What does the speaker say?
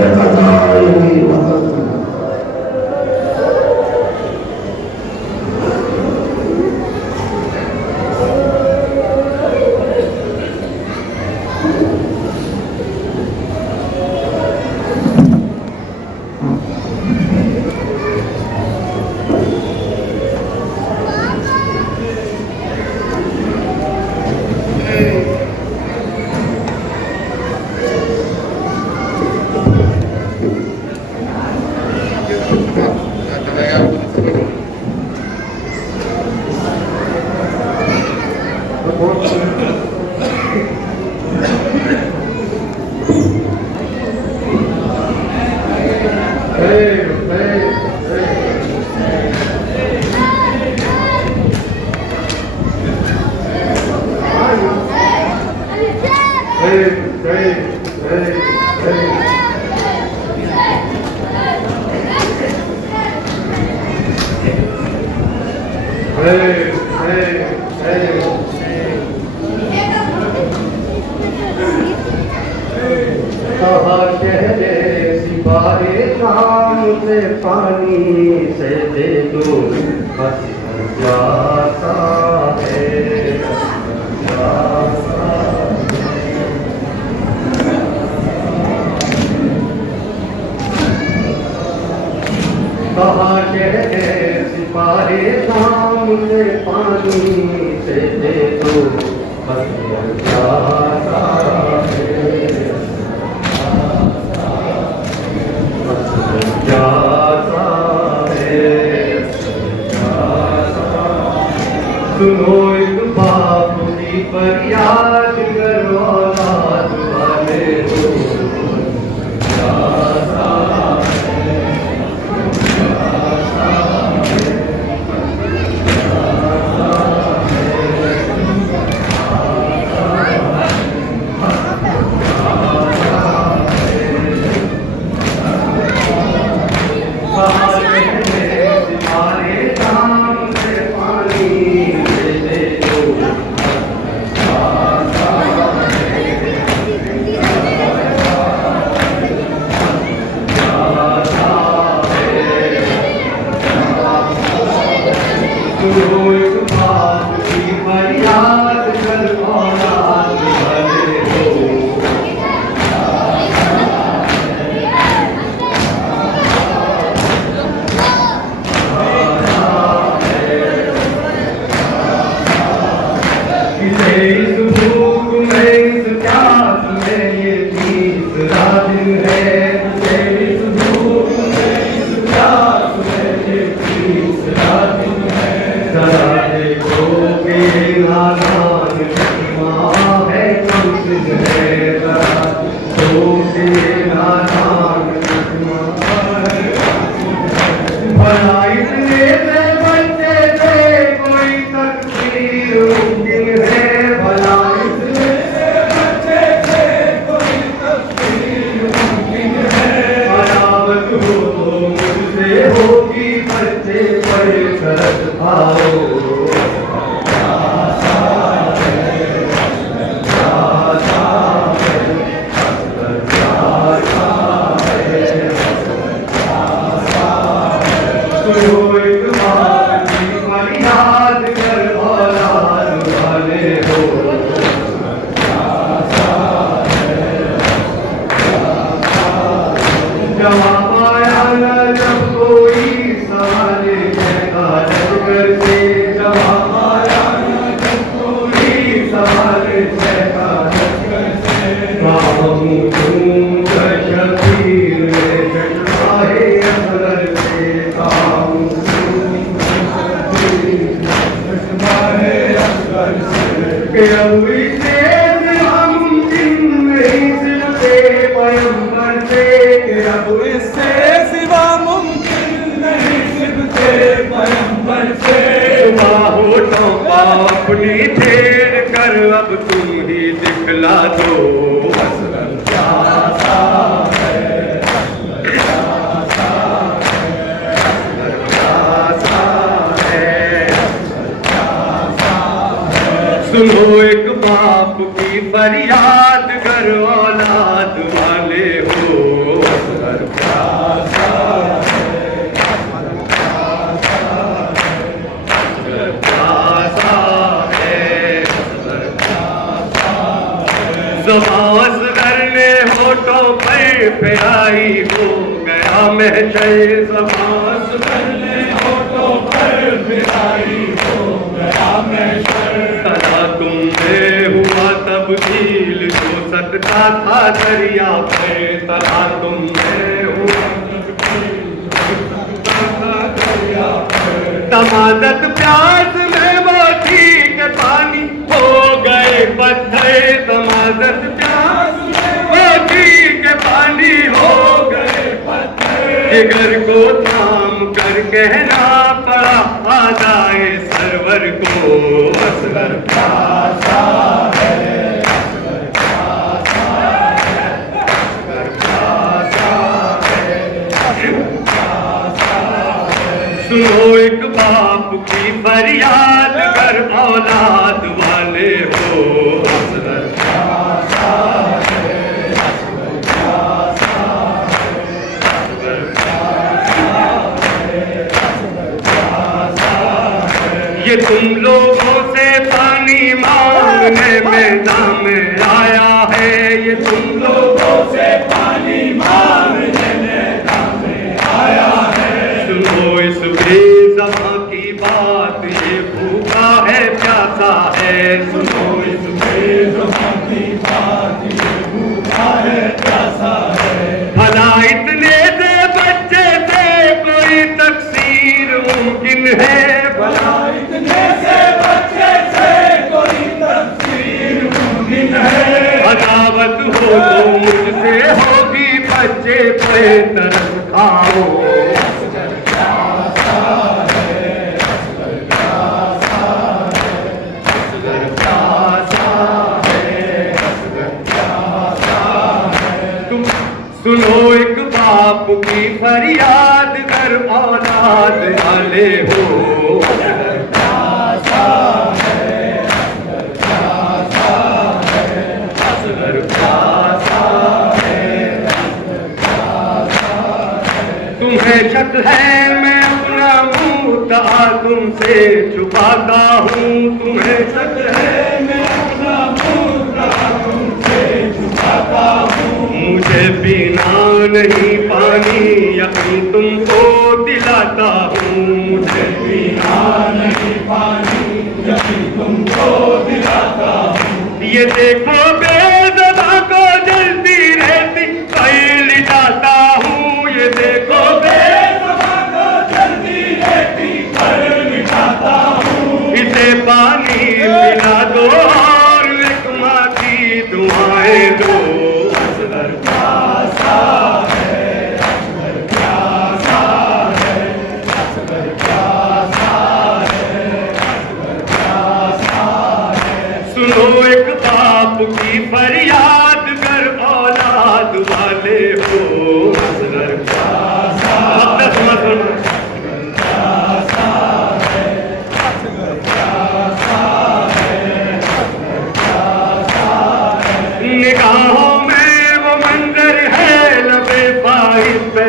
बक़ज़ाइहि व क़दरिhi। कहा शहरे सिवारे शाम से पानी से दे दो बस जाता है कहा शहरे सिवारे शाम से पानी से दे दो बस जाता है सुनो एक बाप की फरियाद करो औलाद वाले हो अपनी ठेर कर अब तुम ही दिखला दो सुनो एक बाप की फरियाद कर औलाद वाले हो पे आई हो गया महशर ज़मां सुधरने होठों पर फिराई हो गया महशर। तना तुमने हुआ तब्दील जो सकता था दरिया पे, तना तुमने हुआ तमादत प्यास में वो थी कि पानी हो गए पत्थर। तमादत प्यास में वो थी कि पानी हो गए पत्थर। जिगर को थाम कर कहना पड़ा आदाए सरवर को, असगर प्यासा है, असगर प्यासा है, असगर प्यासा है, असगर प्यासा है। सुनो एक बाप की फरियाद कर औलाद वाले हो, असगर प्यासा है, असगर प्यासा है, असगर प्यासा है, असगर प्यासा है। ये तुम लोगों से पानी मांगने मैदान में आया है, ये तुम लोगों से पानी मांगने मैदान में आया है। सुनो इस बेज़बां की बात, ये भूखा है प्यासा है। सुनो इस बेज़बां की बात, ये भूखा है प्यासा है। भला इतने से बच्चे से कोई तकसीर मुमकिन है, भला इतने से बच्चे से कोई तकसीर मुमकिन है। अदावत हो तो मुझसे होगी, बच्चे पे तरस खाओ, असगर प्यासा है, असगर प्यासा है, असगर प्यासा है, असगर प्यासा है। तुम सुनो एक बाप की फरियाद कर औलाद वाले हो, असगर प्यासा है, असगर प्यासा है, असगर प्यासा है, असगर प्यासा है। तुम्हें शक है मैं अपना मुद्दा तुमसे छुपाता हूँ, तुम्हें शक है मैं अपना मुद्दा तुमसे छुपाता हूँ। मुझे पीना नहीं पानी यकीन तुमको दिलाता हूँ, मुझे पीना नहीं पानी यकीन तुमको दिलाता हूँ। ये देखो बेज़बां को जलती रहती कहीं लिटाता हूँ, ये देखो बेज़बां को जलती रहती कहीं लिटाता हूँ। इसे पानी पिला दो और एक माँ की दुआएं दो, असगर प्यासा है, असगर प्यासा है, असगर प्यासा है, असगर प्यासा है। सुनो एक बाप की फरियाद कर औलाद वाले हो, असगर प्यासा है, असगर प्यासा है, असगर प्यासा है, असगर प्यासा है। निगाहों में वो मंजर है लबे फाइज पे